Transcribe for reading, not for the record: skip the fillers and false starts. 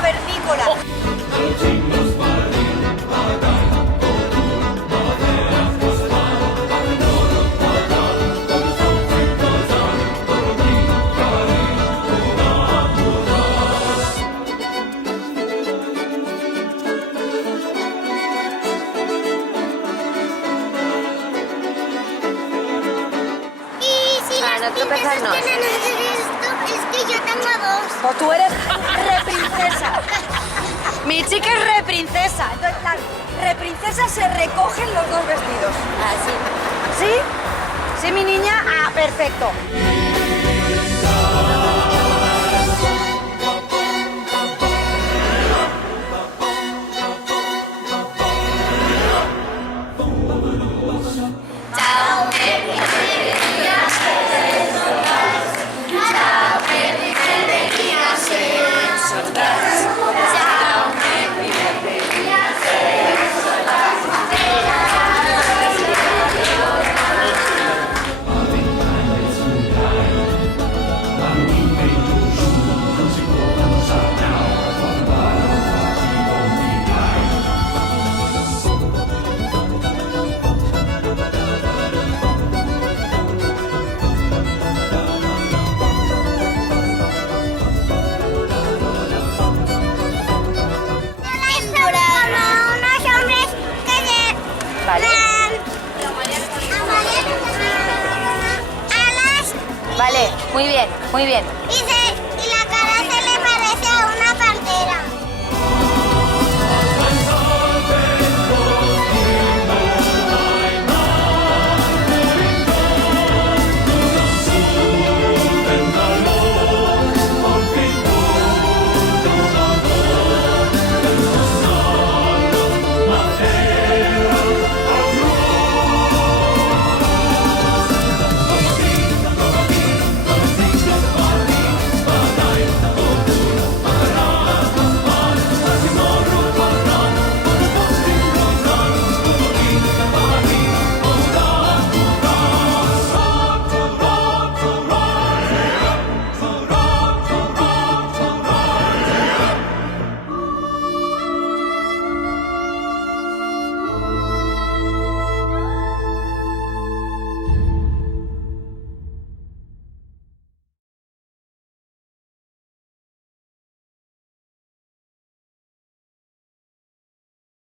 cavernícola. Y si Para las no tropezarnos. princesas tienen esto, es que yo tengo dos. Pues tú eres reprincesa. Mi chica es reprincesa. Entonces, las reprincesas se recogen los dos vestidos. Así. ¿Sí? ¿Sí, mi niña? Ah, perfecto. Como unos hombres que Vale. alas Vale, muy bien, muy bien. y se